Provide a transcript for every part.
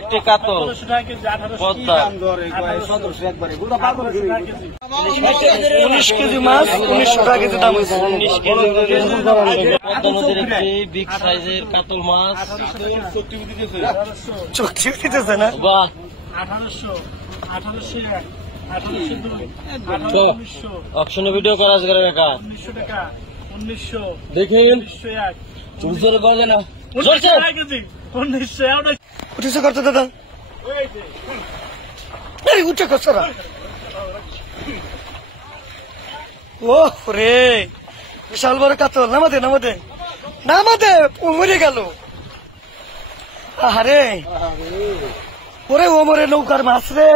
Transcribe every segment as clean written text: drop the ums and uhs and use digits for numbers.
একটি কাতল 19 কেজি মাছ 1900 টাকা কেজি দাম হয়েছে। 19 কেজি পদ্মা নদীর একটি বিগ সাইজের কাতল মাছ। চোখ দিতেছে না? বাহ, 1800 অপশনে ভিডিও করা আছে কাকা। 1900 টাকা 1900 দেখেন 1901 চুরচুরে করে না। 1900 টাকা কেজি 1900 উঠেছে করতে দাদা, উঠে করছরা। ও রে, বিশাল বড় কাতল। নামাতে নামাতে নামাতে মরে গেল। আরে ওরে ও মরে নৌকার মাছ রে।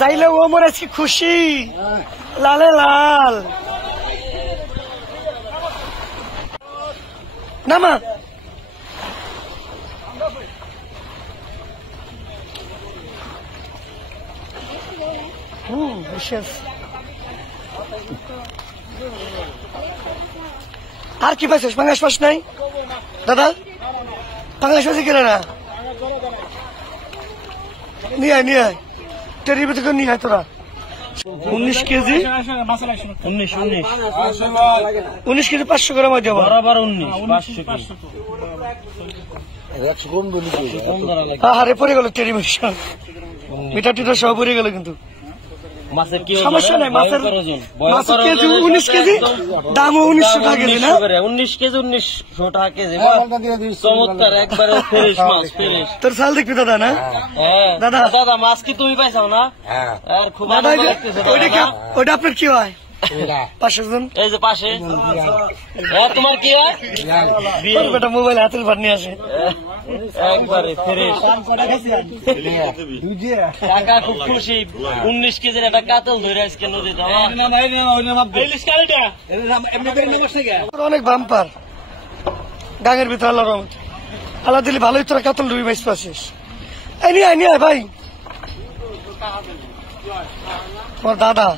যাইলে ও মরেছি খুশি, লালে লাল। নামা বিশেষ আর কি পাইছিস? পাঙ্গাস পাস নাই দাদা? পাঙ্গাস পাইছি কিনা না? নিয়ে আয় নিয়ে আয়, টেরির ভিতরে নিয়ে আয় তোরা। 19 কেজি 19 কেজি 500 গ্রাম হয় দেবো। বরাবর 19 আরে পড়ে গেল টেরি মিঠা টিটা সব পড়ে গেল। কিন্তু মাছের কি সমস্যা নাই, মাছের কেজি 19 কেজি দামও 1900 টাকা কেজি না? 19 কেজি 1900 টাকা কেজি। চমৎকার, একবারে ফ্রেশ মাছ, ফ্রেশ। তোর চাল দেখবি দাদা না? হ্যাঁ দাদা দাদা, মাছ কি তুমি পাইছাও না? আর খুব দাদা আনন্দ লাগতেছে ওইটা আপনার কি হয়? 500 জন এই যে পাশে। হ্যাঁ, তোমার কি হয়? বেটা মোবাইল হাতের ভার নিয়ে আসে। একবারে ফ্রেশ। কাকা খুব খুশি, 19 কেজির একটা কাতল ধরে আজকে নদীতে। অনেক বাম্পার গাঙের ভিতরে। আল্লাহ রহমত, আল্লাহ দিলি ভালোই তোরা কাতল রুই মাছ পাচ্ছিস। এই নিয়ে আয় ভাই, তোমার দাদা